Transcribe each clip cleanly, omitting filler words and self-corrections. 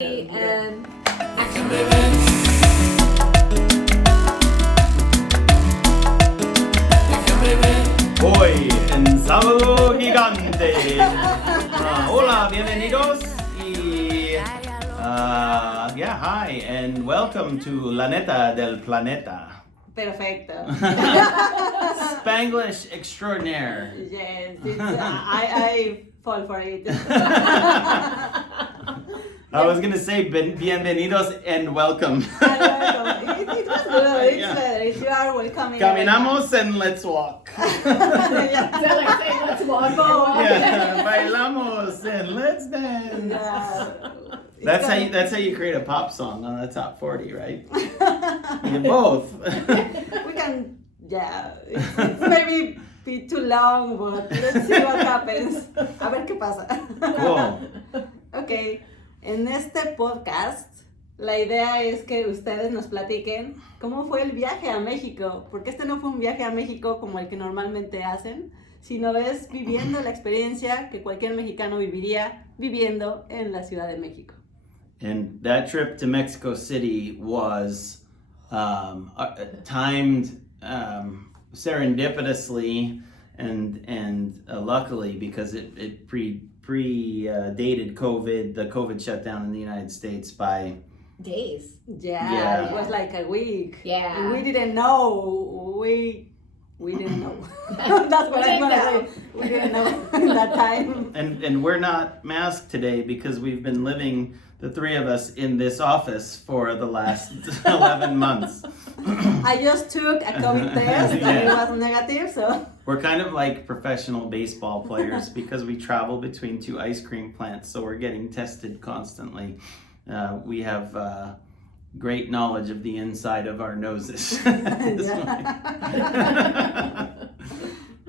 And Hoy en Sábado Gigante. Hola, bienvenidos hi, and welcome to La Neta del Planeta. perfecto. Spanglish extraordinaire. Yes, I fall for it. I was gonna say bienvenidos and welcome. It was good. It's Yeah. better. You are welcoming. Caminamos and let's walk. Let's walk. Yeah, bailamos and let's dance. Yeah. That's how you create a pop song on the top 40, right? You both. We can, it's maybe be too long, but let's see what happens. A ver qué pasa. Cool. Ok, en este podcast la idea es que ustedes nos platiquen cómo fue el viaje a México, porque este no fue un viaje a México como el que normalmente hacen, sino es viviendo la experiencia que cualquier mexicano viviría viviendo en la Ciudad de México. And that trip to Mexico City was timed serendipitously and luckily because it predated COVID, the COVID shutdown in the United States by days. Yeah, it was like a week. Yeah. And we didn't know. We didn't know. That's what I'm gonna say. We didn't know that time. And we're not masked today because we've been living, the three of us, in this office for the last 11 months. I just took a COVID test and it was negative, so. We're kind of like professional baseball players because we travel between two ice cream plants, so we're getting tested constantly. We have great knowledge of the inside of our noses.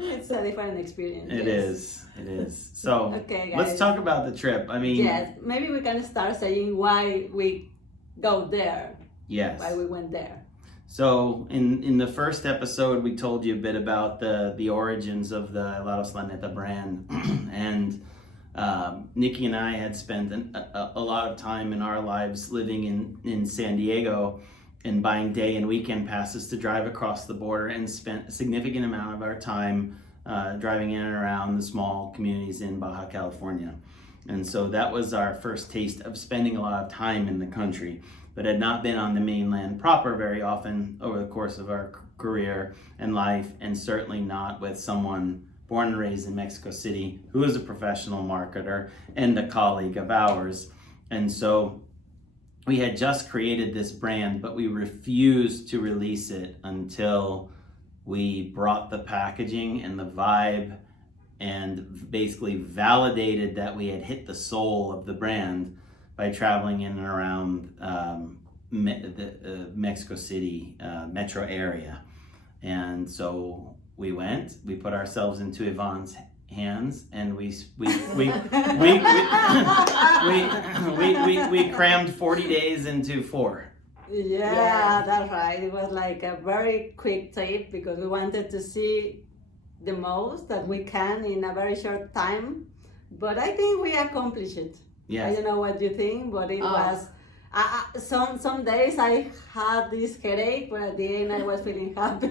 It's a different experience. It is. So Okay, guys. let's talk about the trip. I mean, Yes, maybe we can start saying why we go there, yes. why we went there. So in the first episode, we told you a bit about the origins of the Helados La Neta brand, and Nikki and I had spent a lot of time in our lives living in San Diego and buying day and weekend passes to drive across the border, and spent a significant amount of our time driving in and around the small communities in Baja California. And so that was our first taste of spending a lot of time in the country, but had not been on the mainland proper very often over the course of our career and life, and certainly not with someone born and raised in Mexico City who is a professional marketer and a colleague of ours. And so we had just created this brand, but we refused to release it until we brought the packaging and the vibe and basically validated that we had hit the soul of the brand by traveling in and around the Mexico City metro area. And so we put ourselves into Yvonne's hands, and we crammed 40 days into 4. Yeah, that's right. It was like a very quick trip because we wanted to see the most that we can in a very short time. But I think we accomplished it. Yes. I don't know what you think, but it was. Some days I had this headache, but at the end I was feeling happy.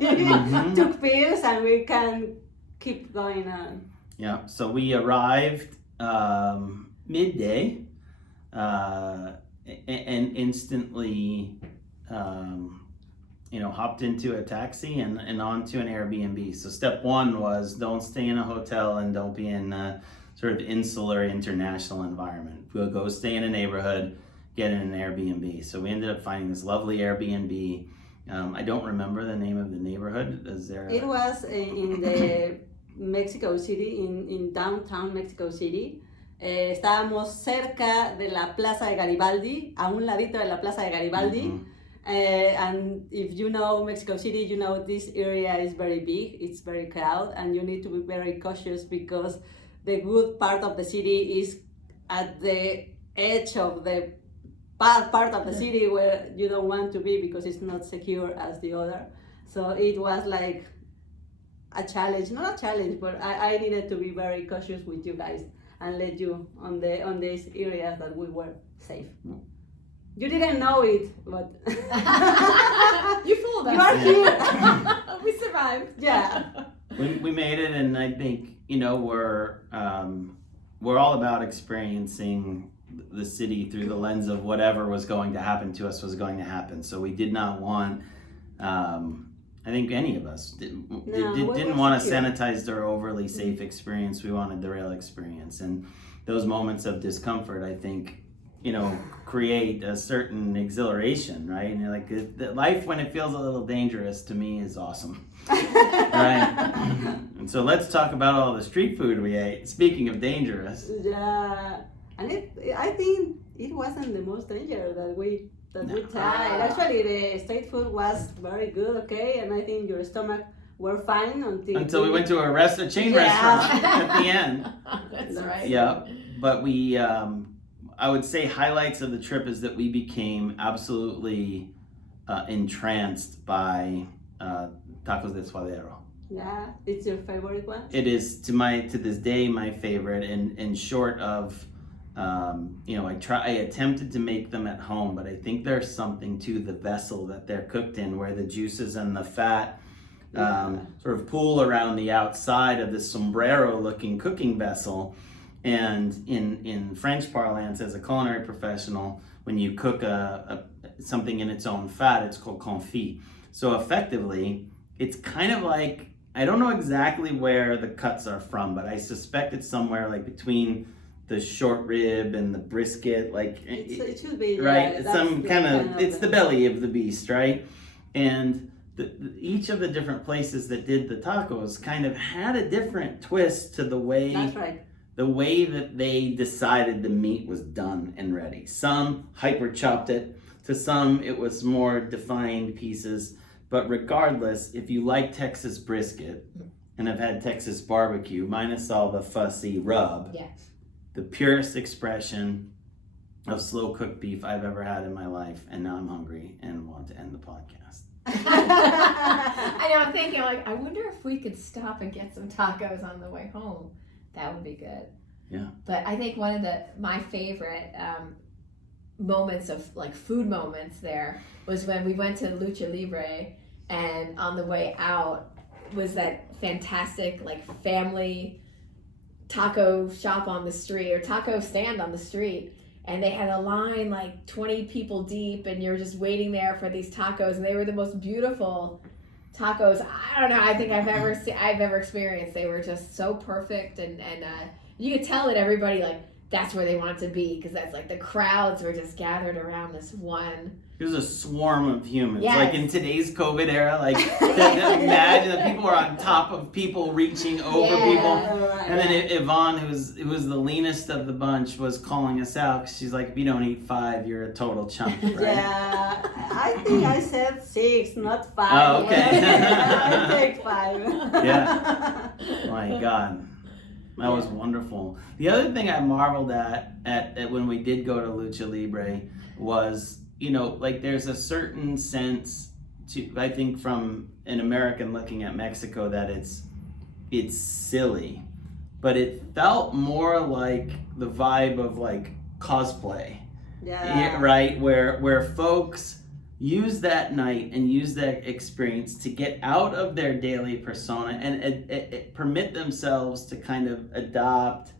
Took pills, and we can keep going on. Yeah. So we arrived midday. And instantly, hopped into a taxi and onto an Airbnb. So step one was don't stay in a hotel and don't be in a sort of insular international environment. We'll go stay in a neighborhood, get in an Airbnb. So we ended up finding this lovely Airbnb. I don't remember the name of the neighborhood. It was in the Mexico City, in downtown Mexico City. Estábamos cerca de la Plaza de Garibaldi, a un ladito de la Plaza de Garibaldi. Mm-hmm. And if you know Mexico City, you know this area is very big, it's very crowded, and you need to be very cautious because the good part of the city is at the edge of the bad part of the city where you don't want to be because it's not secure as the other. So it was like a challenge, not a challenge, but I needed to be very cautious with you guys. and let you on these areas that we were safe. You didn't know it, but you fooled us. You are here. We survived. Yeah. We made it, and I think we're all about experiencing the city through the lens of whatever was going to happen to us was going to happen. So we did not want, I think any of us didn't want a sanitized or overly safe experience. We wanted the real experience, and those moments of discomfort, I think, create a certain exhilaration, right? And you're like, life when it feels a little dangerous to me is awesome, right? And so let's talk about all the street food we ate. Speaking of dangerous. Yeah, and I think it wasn't the most dangerous that we tried. Actually, the street food was very good, okay, and I think your stomach were fine until we went to a chain restaurant at the end. That's right. Yeah, but we. I would say highlights of the trip is that we became absolutely entranced by tacos de suadero. Yeah, it's your favorite one? It is to this day my favorite, and short of I attempted to make them at home, but I think there's something to the vessel that they're cooked in, where the juices and the fat sort of pool around the outside of this sombrero looking cooking vessel. And in French parlance, as a culinary professional, when you cook something in its own fat, it's called confit. So effectively, it's kind of like, I don't know exactly where the cuts are from, but I suspect it's somewhere like between the short rib and the brisket, like it should be, right. Yeah, It's some kind of it's the belly of the beast, right? And each of the different places that did the tacos kind of had a different twist to the way. That's right. The way that they decided the meat was done and ready. Some hyper chopped it, to some it was more defined pieces. But regardless, if you like Texas brisket and have had Texas barbecue, minus all the fussy rub, yes, the purest expression of slow cooked beef I've ever had in my life. And now I'm hungry and want to end the podcast. I know, I'm thinking, I wonder if we could stop and get some tacos on the way home. That would be good. Yeah. But I think one of my favorite moments of food moments there was when we went to Lucha Libre, and on the way out was that fantastic family taco shop on the street, or taco stand on the street, and they had a line 20 people deep, and you're just waiting there for these tacos, and they were the most beautiful tacos I don't know I think I've ever experienced. They were just so perfect, and you could tell that everybody that's where they wanted to be, because that's the crowds were just gathered around this one. There's a swarm of humans. Yes. In today's COVID era, imagine that people are on top of people, reaching over people. Right, And then Yvonne, who was the leanest of the bunch, was calling us out, because she's like, if you don't eat 5, you're a total chump, right? Yeah, I think I said 6, not 5. Oh, okay. I take 5. Yeah. My God. That was wonderful. The other thing I marveled at when we did go to Lucha Libre was, there's a certain sense to, I think, from an American looking at Mexico, that it's silly, but it felt more like the vibe of cosplay. Yeah. Right? Where folks use that night and use that experience to get out of their daily persona and permit themselves to kind of adopt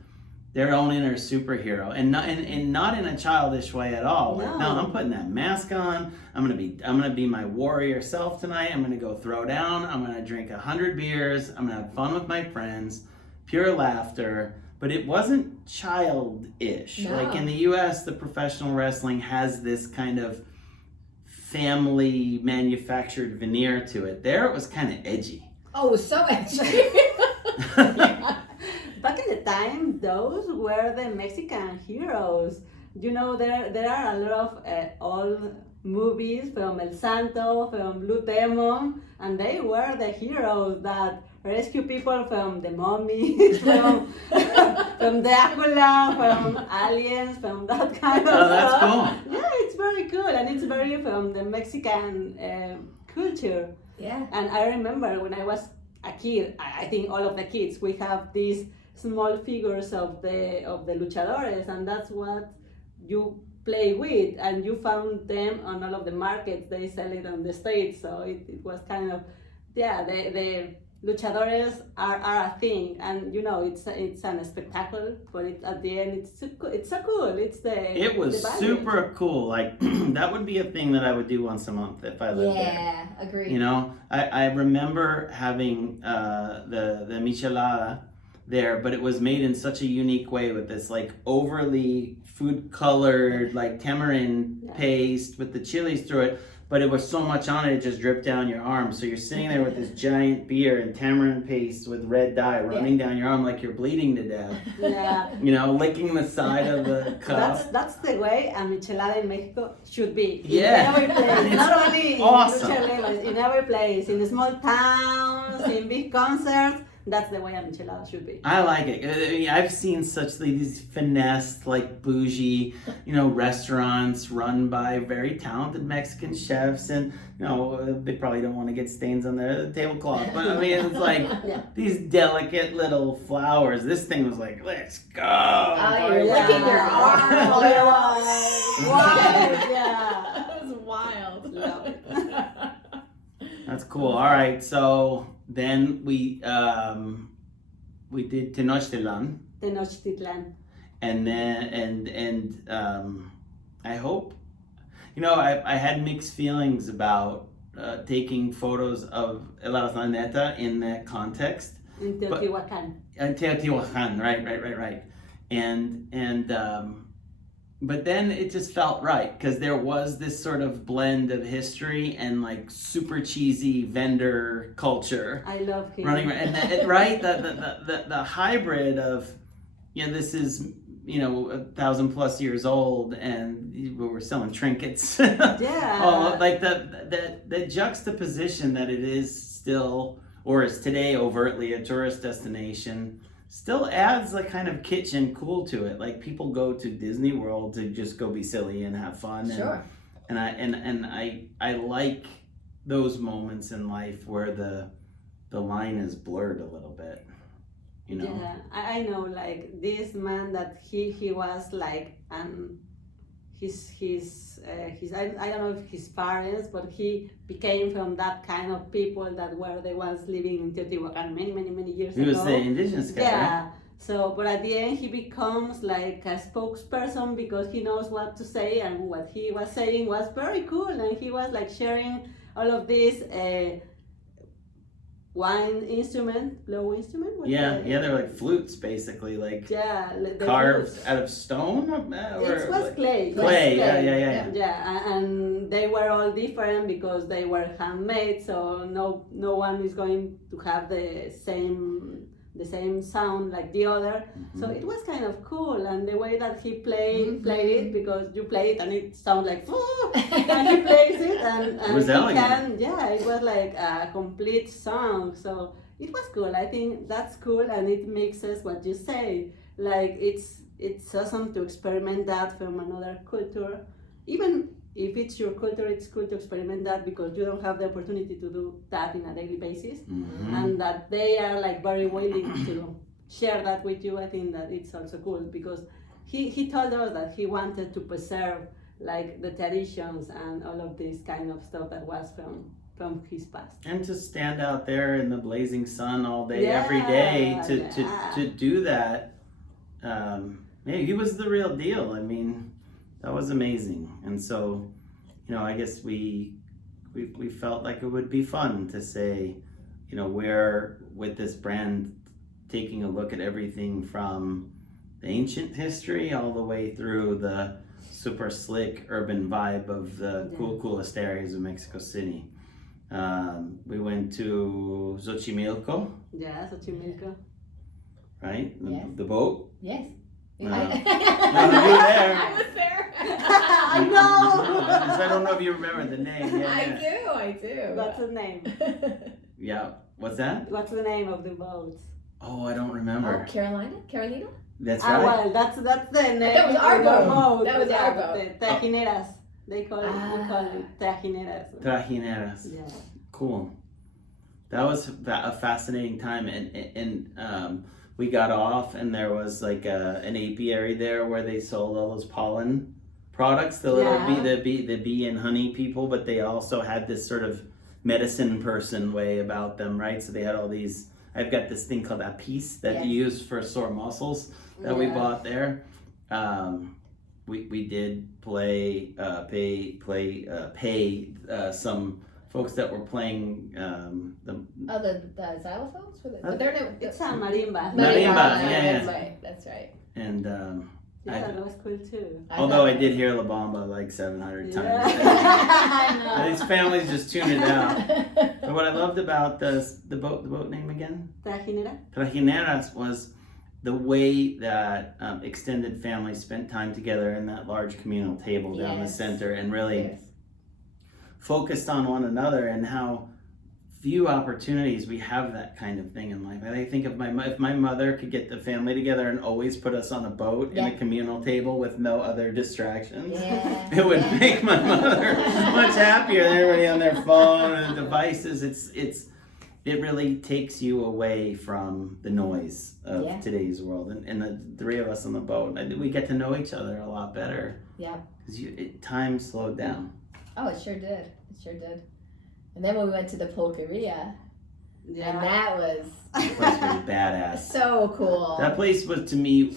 their own inner superhero, and not in a childish way at all. No. No, I'm putting that mask on. I'm gonna be my warrior self tonight. I'm gonna go throw down. I'm gonna drink 100 beers. I'm gonna have fun with my friends. Pure laughter. But it wasn't childish. No. In the U.S., the professional wrestling has this kind of family manufactured veneer to it. There it was kind of edgy. Oh, it was so edgy. Back in the time, those were the Mexican heroes. There are a lot of old movies from El Santo, from Blue Demon, and they were the heroes that rescue people from the mummy, from Dracula, from aliens, from that kind of Oh, that's stuff. cool. Yeah, it's very cool, and it's very from the Mexican culture. Yeah. And I remember when I was a kid, I think all of the kids, we have this small figures of the luchadores, and that's what you play with, and you found them on all of the markets. They sell it on the streets, so it was kind of, yeah, the luchadores are a thing, and you know it's an spectacle, but at the end it's so cool. It was super cool. Like that would be a thing that I would do once a month if I lived there. Yeah, agreed. You know, I remember having the michelada there, but it was made in such a unique way with this like overly food colored like tamarind paste with the chilies through it. But it was so much on it, it just dripped down your arm. So you're sitting there with this giant beer and tamarind paste with red dye running down your arm like you're bleeding to death. Yeah. You know, licking the side of the cup. That's the way a michelada in Mexico should be. Yeah. In every place. Not only in awesome. Lucha Libre, in every place. In small towns, in big concerts. That's the way a michelada should be. I like it. I've seen such these finessed, like bougie, you know, restaurants run by very talented Mexican chefs, and you know they probably don't want to get stains on their tablecloth. But I mean, it's like these delicate little flowers. This thing was like, let's go. You're licking your arm. Wild, yeah. That was wild. Love it. That's cool. All right, so then we did Tenochtitlan. Tenochtitlan. And then I hope, you know, I had mixed feelings about taking photos of Helados La Neta in that context. In Teotihuacan. In Teotihuacan, right. And but then it just felt right because there was this sort of blend of history and like super cheesy vendor culture. I love him. Running around, and right, the hybrid of, you know, this is, you know, 1,000+ years old, and we're selling trinkets. Yeah. Like the juxtaposition that it is still, or is today overtly a tourist destination, still adds a kind of kitsch and cool to it. Like people go to Disney World to just go be silly and have fun. Sure. And I like those moments in life where the line is blurred a little bit. You know? Yeah, I know, like this man that he was like his I don't know if his parents, but he became from that kind of people that were the ones living in Teotihuacan many years ago. He was the indigenous guy, yeah. right? So, but at the end he becomes like a spokesperson because he knows what to say, and what he was saying was very cool, and he was like sharing all of this wine instrument, blow instrument. They're like flutes basically, like the carved flutes. out of stone. It was clay. Clay, yeah. Yeah, and they were all different because they were handmade, so no one is going to have the same sound like the other. Mm-hmm. So it was kind of cool, and the way that he played it, because you play it and it sounds like and he plays it and it was he elegant. it was like a complete song. So it was cool. I think that's cool, and it mixes what you say. Like it's awesome to experiment that from another culture. Even if it's your culture, it's cool to experiment that because you don't have the opportunity to do that in a daily basis. Mm-hmm. And that they are like very willing to share that with you. I think that it's also cool because he told us that he wanted to preserve like the traditions and all of this kind of stuff that was from his past. And to stand out there in the blazing sun all day, every day, to do that, he was the real deal. I mean, that was amazing. And so, you know, I guess we felt like it would be fun to say, you know, we're with this brand taking a look at everything from the ancient history all the way through the super slick urban vibe of the coolest areas of Mexico City. We went to Xochimilco. Yeah, Xochimilco. Right? Yes. The boat. Yes. You were there. I was there. I know. I don't know if you remember the name. Yeah, I do. What's the name? Yeah. What's that? What's the name of the boat? Oh, I don't remember. Carolina? That's right. Well, that's the name. That was our boat. That was our boat. The trajineras. They call it trajineras. Trajineras. Yeah. Cool. That was a fascinating time, and we got off, and there was like an apiary there where they sold all those pollen products, the little bee and honey people, but they also had this sort of medicine person way about them, right? So they had all these. I've got this thing called apis that you use for sore muscles that we bought there. We did pay some folks that were playing the xylophones? But they're no, It's a marimba. Yeah. Right, that's right. And that was cool too. although I did hear La Bamba like 700 times. I know. These families just tune it out. But what I loved about the boat name again? Trajinera. Trajineras was the way that extended families spent time together in that large communal table down the center and really focused on one another, and how few opportunities we have that kind of thing in life. I think if my mother could get the family together and always put us on a boat in a communal table with no other distractions, it would make my mother much happier than everybody on their phone and devices. It really takes you away from the noise of today's world. And the three of us on the boat, we get to know each other a lot better. Yeah. Because time slowed down. Oh, it sure did. It sure did. And then when we went to the Pulquería, and that was badass. So cool. That place was, to me,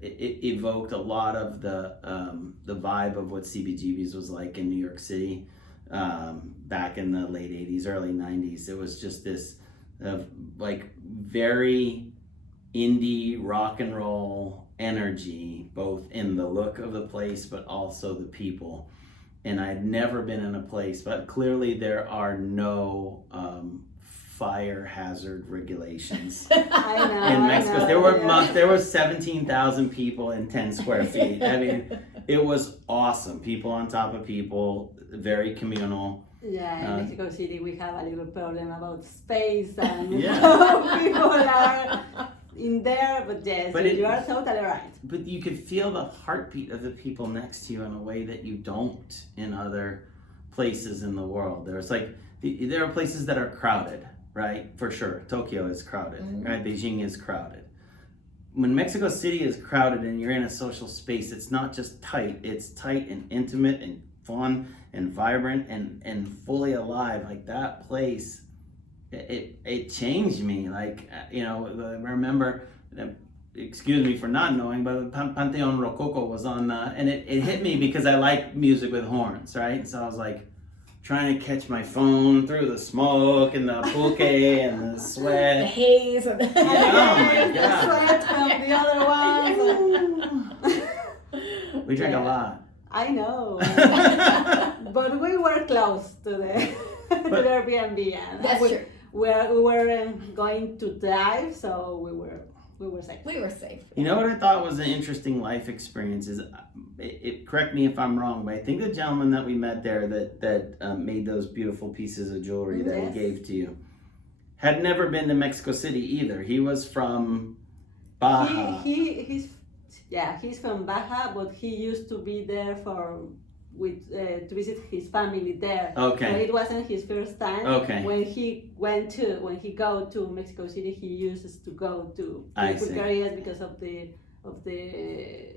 it evoked a lot of the vibe of what CBGB's was like in New York City back in the late 80s, early 90s. It was just this like very indie rock and roll energy, both in the look of the place but also the people. And I'd never been in a place, but clearly there are no fire hazard regulations in Mexico. There were 17,000 people in 10 square feet. I mean, it was awesome. People on top of people, very communal. Yeah, in Mexico City we have a little problem about space and people are in there, but you are totally right. But you could feel the heartbeat of the people next to you in a way that you don't in other places in the world. There's like, there are places that are crowded, right? For sure. Tokyo is crowded, right? Beijing is crowded. When Mexico City is crowded and you're in a social space, it's not just tight, it's tight and intimate and fun and vibrant and fully alive. Like that place, it changed me. Like, you know, I remember, excuse me for not knowing, but Panteon Rococo was on, and it hit me because I like music with horns, right? So I was like trying to catch my phone through the smoke and the pulque and the sweat. The haze. And oh my God. Sweat from the other one. We drank a lot. I know. But we were close to the Airbnb. And that's true. We were going to drive, so we were safe. We were safe. You know what I thought was an interesting life experience is, correct me if I'm wrong, but I think the gentleman that we met there that made those beautiful pieces of jewelry that he gave to you had never been to Mexico City either. He was from Baja. He's from Baja, but he used to be there to visit his family there. Okay. So it wasn't his first time. Okay. When he go to Mexico City, he uses to go to Pulquería because of the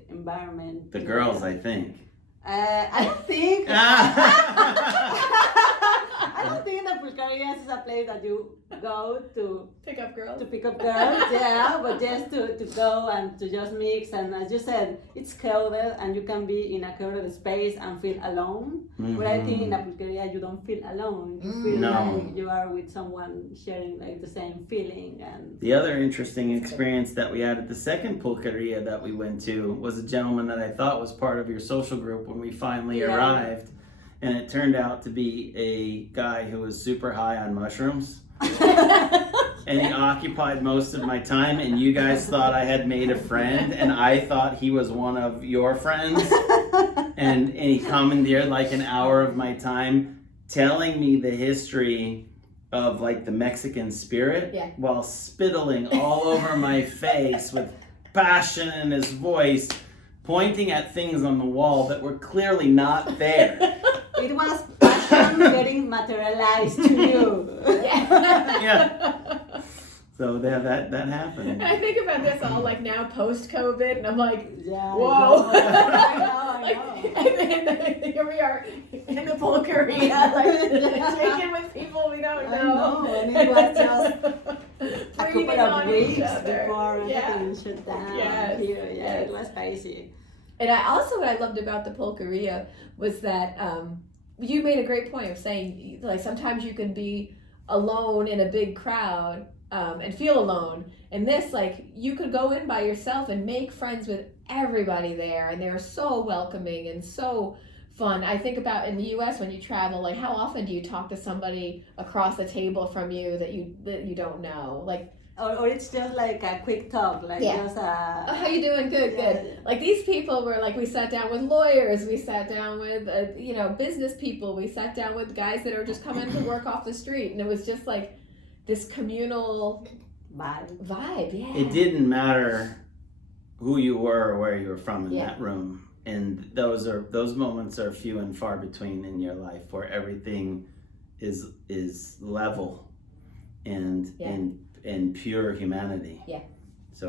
environment. The girls, I think. I don't think. I don't think that Pulquería is a place that you go to pick up girls. But just to go and to just mix. And as you said, it's crowded and you can be in a crowded space and feel alone. Mm-hmm. But I think in a Pulquería you don't feel alone. You feel like you are with someone sharing like the same feeling. And the other interesting experience that we had at the second Pulquería that we went to was a gentleman that I thought was part of your social group when we finally arrived. And it turned out to be a guy who was super high on mushrooms. And he occupied most of my time, and you guys thought I had made a friend, and I thought he was one of your friends. And he commandeered like an hour of my time telling me the history of like the Mexican spirit while spittling all over my face with passion in his voice, pointing at things on the wall that were clearly not there. It was passion getting materialized to you. So that happened. And I think about this all like now post-COVID, and I'm like, Yeah, whoa. I know. And then here we are in the Pulquería, like drinking with people we don't I know. know, and it was just a Breathing couple of on each weeks other. before Yeah. everything shut down Yes, here. Yeah, yes. it was crazy. And what I loved about the Pulquería was that you made a great point of saying, like, sometimes you can be alone in a big crowd and feel alone. And this, like, you could go in by yourself and make friends with everybody there, and they're so welcoming and so fun. I think about in the U.S. when you travel, like, how often do you talk to somebody across the table from you that you don't know? Like, Or it's just like a quick talk, like Yeah. just oh, how you doing? Good, Yeah. good. Like these people were like, we sat down with lawyers, we sat down with, business people, we sat down with guys that are just coming to work off the street. And it was just like this communal vibe. Yeah. It didn't matter who you were or where you were from in Yeah. that room, and those moments are few and far between in your life where everything is level and Yeah. and pure humanity. Yeah. So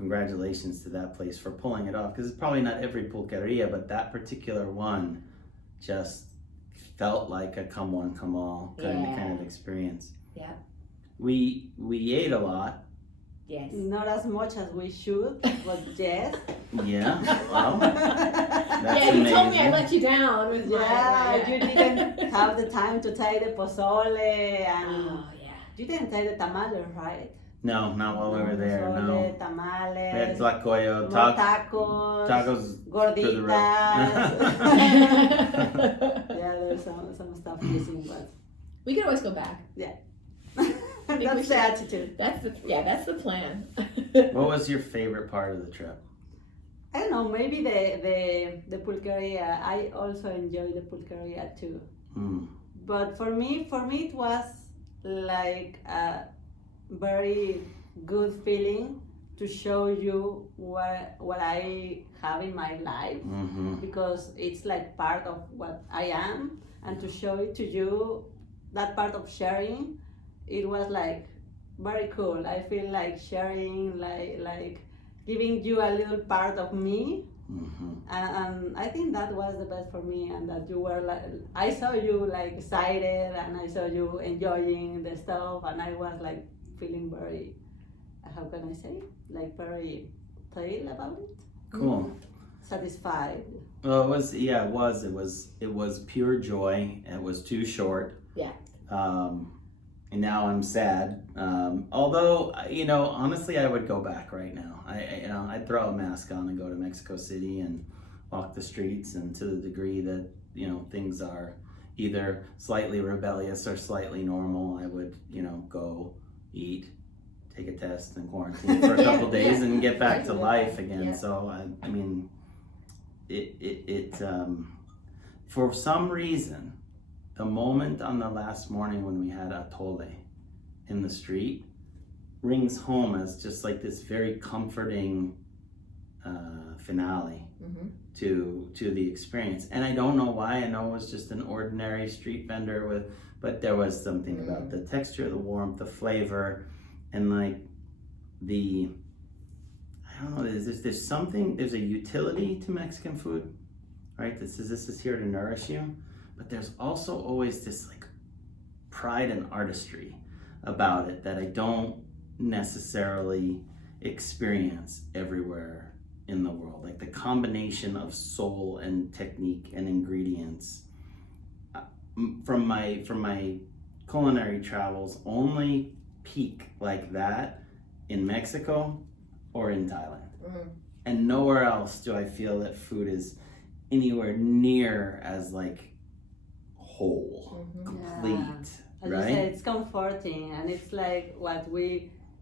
congratulations to that place for pulling it off, because it's probably not every pulqueria, but that particular one just felt like a come one come all kind of experience. Yeah. We ate a lot. Yes. Not as much as we should, but yes. Yeah. Well, that's Yeah, you told me I amazing. let you down with Yeah, you didn't have the time to take the pozole, and Oh yeah. you didn't take the tamales, right? No, not while we were there. Pozole, No. We had tamales, tlacoyo, more tacos, tacos. gorditas. the Yeah, there's some stuff missing, but We can always go back. we that's should. the attitude. That's the plan. What was your favorite part of the trip? I don't know, maybe the pulqueria. I also enjoy the pulqueria too. Mm. But for me it was like a very good feeling to show you what I have in my life, Mm-hmm. because it's like part of what I am, and to show it to you, that part of sharing, it was like very cool. I feel like sharing, like giving you a little part of me. Mm-hmm. And I think that was the best for me, and that you were like, I saw you like excited, and I saw you enjoying the stuff, and I was like feeling very, how can I say, like very thrilled about it. Cool. Satisfied. Well, it was pure joy. It was too short. Yeah. And now I'm sad. Although, honestly, I would go back right now. I'd throw a mask on and go to Mexico City and walk the streets, and to the degree that, things are either slightly rebellious or slightly normal, I would, go eat, take a test, and quarantine for a couple days and get back to life again. Yeah. So, I mean, for some reason, the moment on the last morning when we had atole in the street rings home as just like this very comforting finale Mm-hmm. to the experience. And I don't know why. I know it was just an ordinary street vendor but there was something about the texture, the warmth, the flavor, and like I don't know, there's a utility to Mexican food, right? This is here to nourish you, but there's also always this like pride and artistry about it that I don't necessarily experience everywhere in the world. Like the combination of soul and technique and ingredients from my culinary travels only peak like that in Mexico or in Thailand. And nowhere else do I feel that food is anywhere near as like whole, complete, As right? you said, it's comforting, and it's like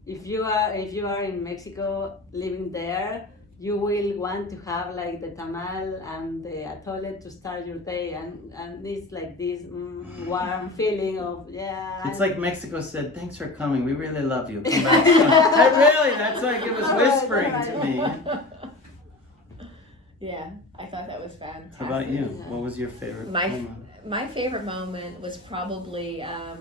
if you are in Mexico living there, you will want to have like the tamal and the atole to start your day, and it's like this warm feeling of It's like Mexico said, "Thanks for coming. We really love you. Come back soon." That's like it was whispering to me. Yeah, I thought that was fantastic. How about you? What was your favorite moment? My favorite moment was probably, I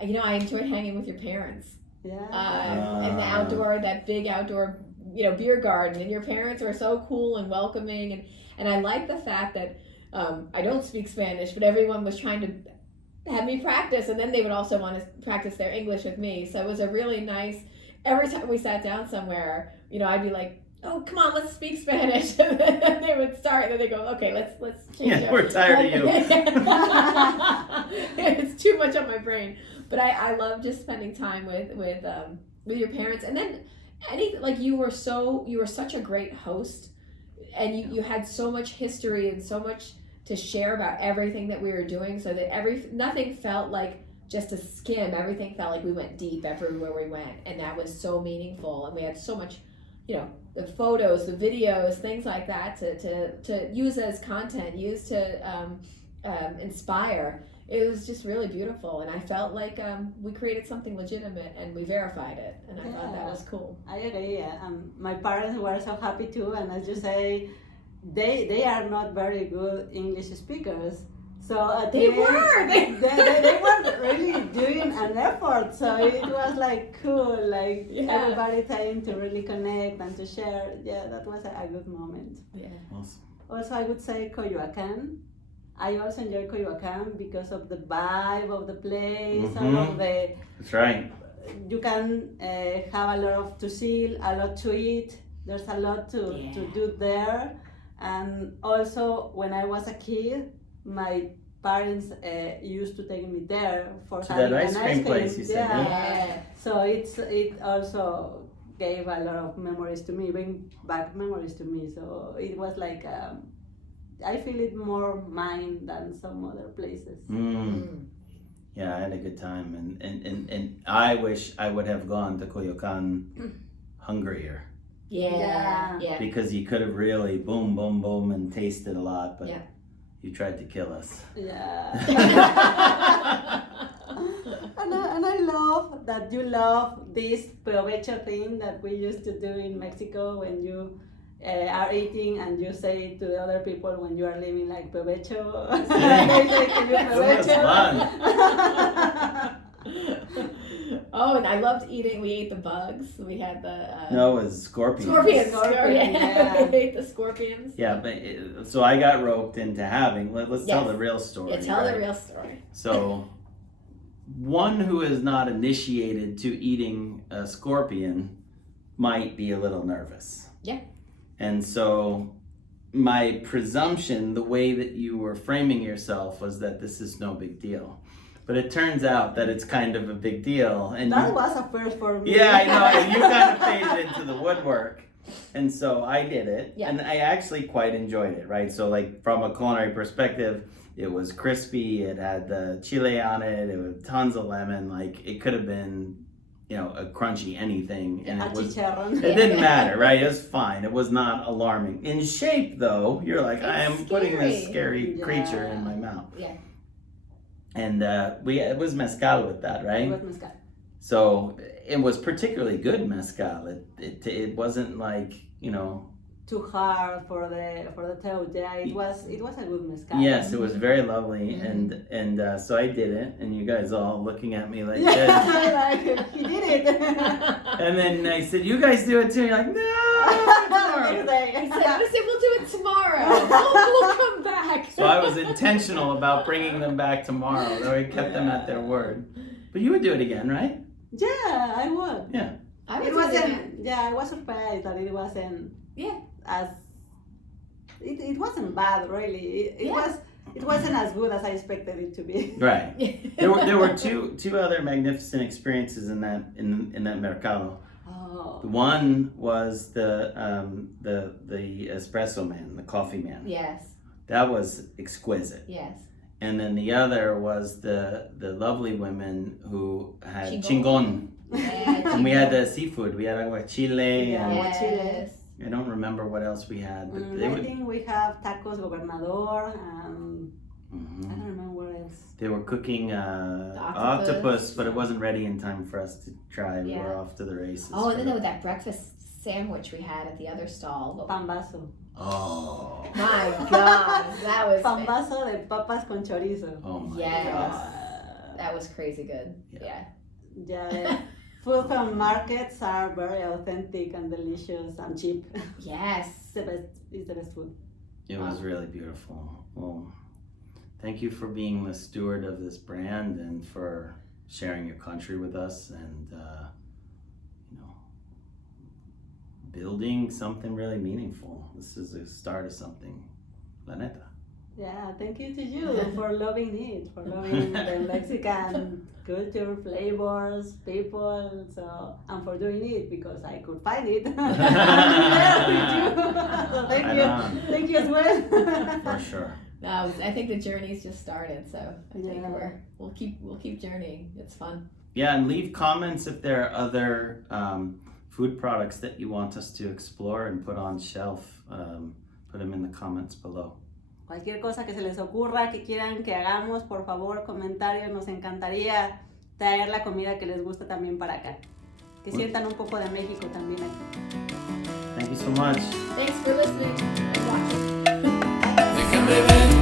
enjoyed hanging with your parents. Yeah. and the that big outdoor, beer garden, and your parents were so cool and welcoming, and I like the fact that I don't speak Spanish, but everyone was trying to have me practice, and then they would also want to practice their English with me. So it was a really nice. Every time we sat down somewhere, I'd be like, "Oh, come on, let's speak Spanish," and then they would start, and then they go, "Okay, let's change it." We're tired of you. It's too much on my brain, but I love just spending time with your parents, and then you were such a great host, and you had so much history and so much to share about everything that we were doing, so that nothing felt like just a skim. Everything felt like we went deep everywhere we went, and that was so meaningful. And we had so much, the photos, the videos, things like that to use as content, use to inspire. It was just really beautiful, and I felt like we created something legitimate, and we verified it, and I thought that was cool. I agree. My parents were so happy too, and as you say, they are not very good English speakers. So they were really doing an effort. So it was like cool, everybody trying to really connect and to share. Yeah, that was a good moment. Yeah. Awesome. Also, I would say Coyoacán. I also enjoy Coyoacán because of the vibe of the place, all of the. That's right. You can have a lot to see, a lot to eat. There's a lot to do there, and also when I was a kid, my parents used to take me there for to having that ice an cream place you said. Yeah. So it also gave a lot of memories to me, bring back memories to me. So it was like I feel it more mine than some other places. Yeah, I had a good time, and I wish I would have gone to Coyoacán hungrier. Yeah. Because you could have really boom, boom, boom, and tasted a lot, but you tried to kill us. Yeah. and I love that you love this provecho thing that we used to do in Mexico when you are eating and you say to the other people when you are leaving like provecho. They say to you provecho. Oh, and I loved eating. We ate the bugs. We had the no, it was scorpions. Scorpions. Yeah. We ate the scorpions. Yeah, but so I got roped into having. Let's tell the real story. Yeah, tell the real story. So, one who is not initiated to eating a scorpion might be a little nervous. Yeah. And so, my presumption, the way that you were framing yourself, was that this is no big deal. But it turns out that it's kind of a big deal. And that was a first for me. Yeah, I know. And you kind of faded into the woodwork. And so I did it. Yeah. And I actually quite enjoyed it, right? So like from a culinary perspective, it was crispy. It had the chile on it. It was tons of lemon. Like it could have been, a crunchy anything. And it didn't matter, right? It was fine. It was not alarming. In shape, though, you're like, I am putting this scary creature in my mouth. Yeah. And it was mezcal with that, right? It was mezcal. So it was particularly good mezcal. It wasn't like too hard for the throat. Yeah, it was a good mezcal. Yes, it was very lovely, and so I did it, and you guys all looking at me like this. Like he did it. And then I said, "You guys do it too." You're like, "No, tomorrow." He said, "We'll do it tomorrow. We'll come back." So I was intentional about bringing them back tomorrow. Though I kept them at their word. But you would do it again, right? Yeah, I would. Yeah. It wasn't. Yeah, I was surprised that it wasn't. Yeah. It wasn't bad really. It wasn't as good as I expected it to be. Right. There were two other magnificent experiences in that mercado. Oh. One was the espresso man, the coffee man. Yes. That was exquisite. Yes. And then the other was the lovely women who had chingon. Yeah, and we had the seafood. We had aguachile. Yeah, yes. I don't remember what else we had. But I think we have tacos gobernador and I don't remember what else. They were cooking octopus, but it wasn't ready in time for us to try. We were off to the races. Oh, and then there was that breakfast sandwich we had at the other stall. Pambazo. Oh. My God, that was... Pambazo de papas con chorizo. Oh my God. God. That was crazy good. Yeah. Yeah. Food from markets are very authentic and delicious and cheap. Yes. It's the best food. It was really beautiful. Well, thank you for being the steward of this brand and for sharing your country with us and building something really meaningful. This is the start of something. La neta. Yeah, thank you to you for loving it, for loving the Mexican culture, flavors, people, and for doing it because I could find it. I'm there with you. So thank you as well. For sure. No, I think the journey's just started, so I think Yeah. we'll keep journeying. It's fun. Yeah, and leave comments if there are other food products that you want us to explore and put on shelf. Put them in the comments below. Cualquier cosa que se les ocurra, que quieran que hagamos, por favor, comentarios. Nos encantaría traer la comida que les gusta también para acá. Que sientan un poco de México también aquí. Thank you so much. Thanks for listening and watching. Déjame ver